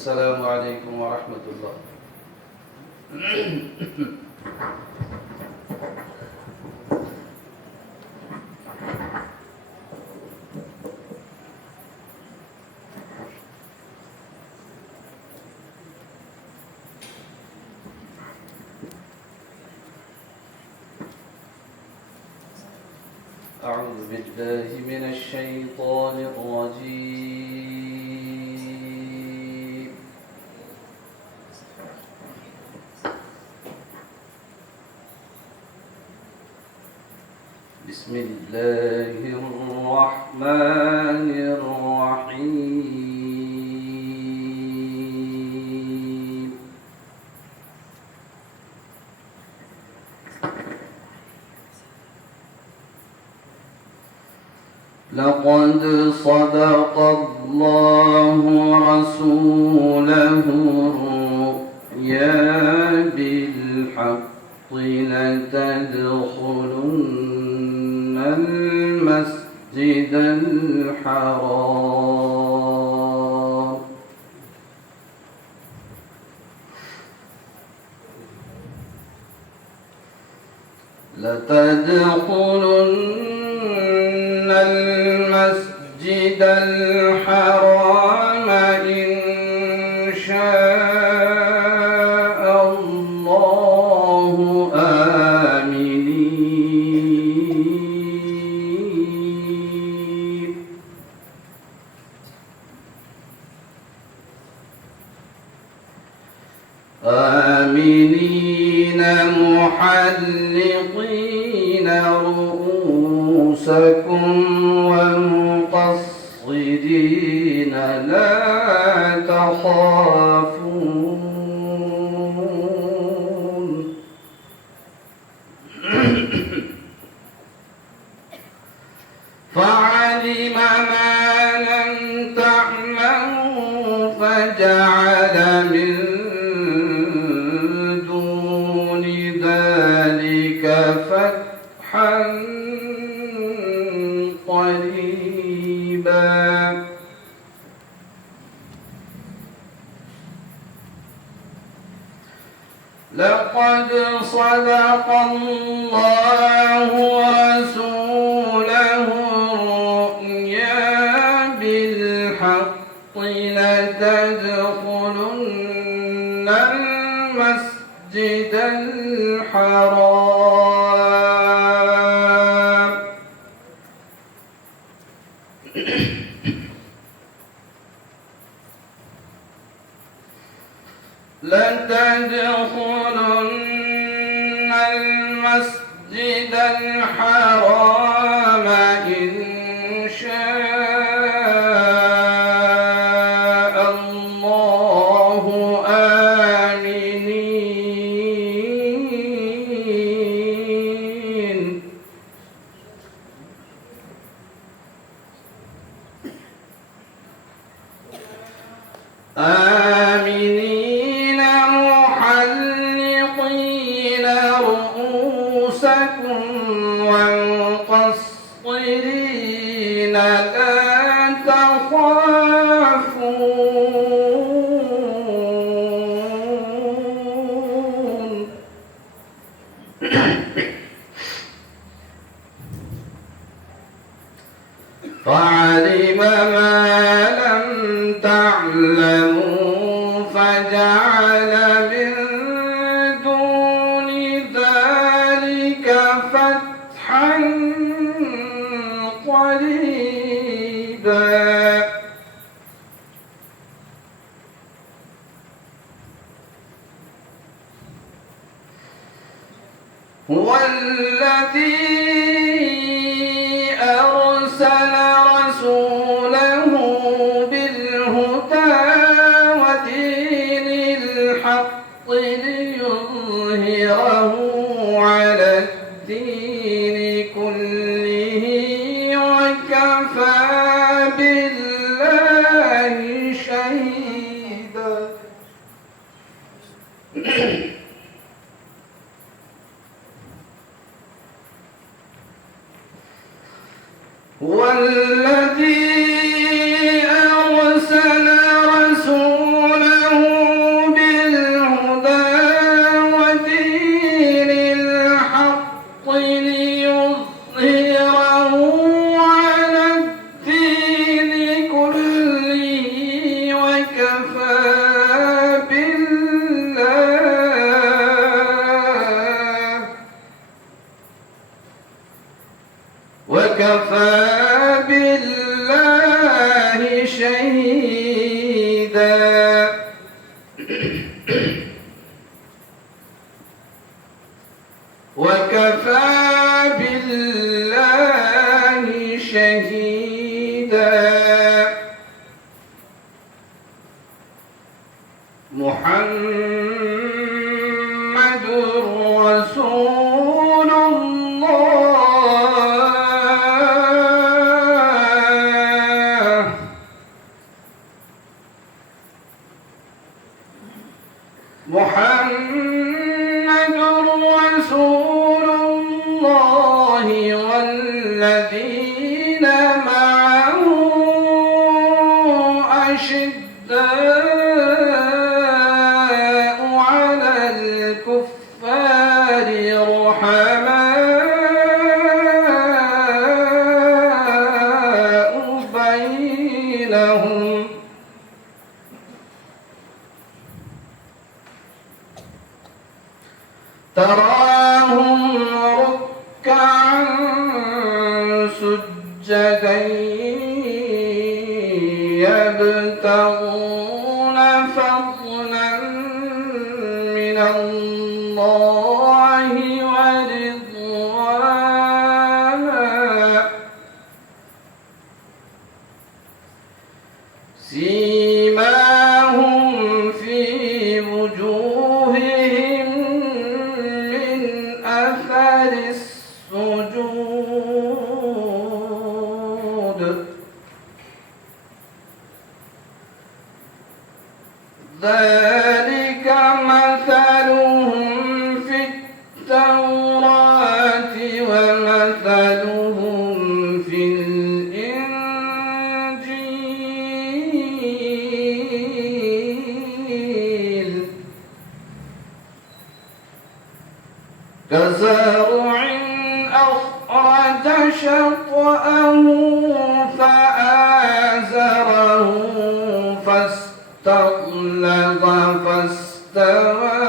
السلام عليكم ورحمة الله. أعوذ بالله من الشيطان الرجيم. بسم الله الرحمن الرحيم. لقد صدق الله رسوله الرؤيا بالحق لتدخلن المسجد الحرام المسجد الحرام إن شاء الله آمنين محلقين رؤوسكم ومقصرين لا تخافون فعلم ما لم تعلموا فجعل من دون ذلك فتحا قريبا لقد صدق الله رسوله الرؤيا بالحق لتدخلن المسجد الحرام لتدخلن المسجد الحرام إن شاء الله آمنين محلقين رؤوسكم ومقصرين لا تخافون فعلم ما لم تعلموا فجعل من دون ذلك فتحا قريبا هو الذي أرسل رسوله بالهدى ودين الحق ليظهره على الدين كله وكفى بالله شهيدا. وكفى بالله شهيدا. محمد رسول الله. محمد رسول الله والذين معه أشداء على الكفار رحماء بينهم تراهم ركعا سجدا يبتغون فضلا من الله ورضوانا سيماهم في وجوههم من أثر السجود ذلك مثلهم في التوراة ومثلهم في الإنجيل كزرع أخرج شطأه فآزره فاستغلظ فاستوى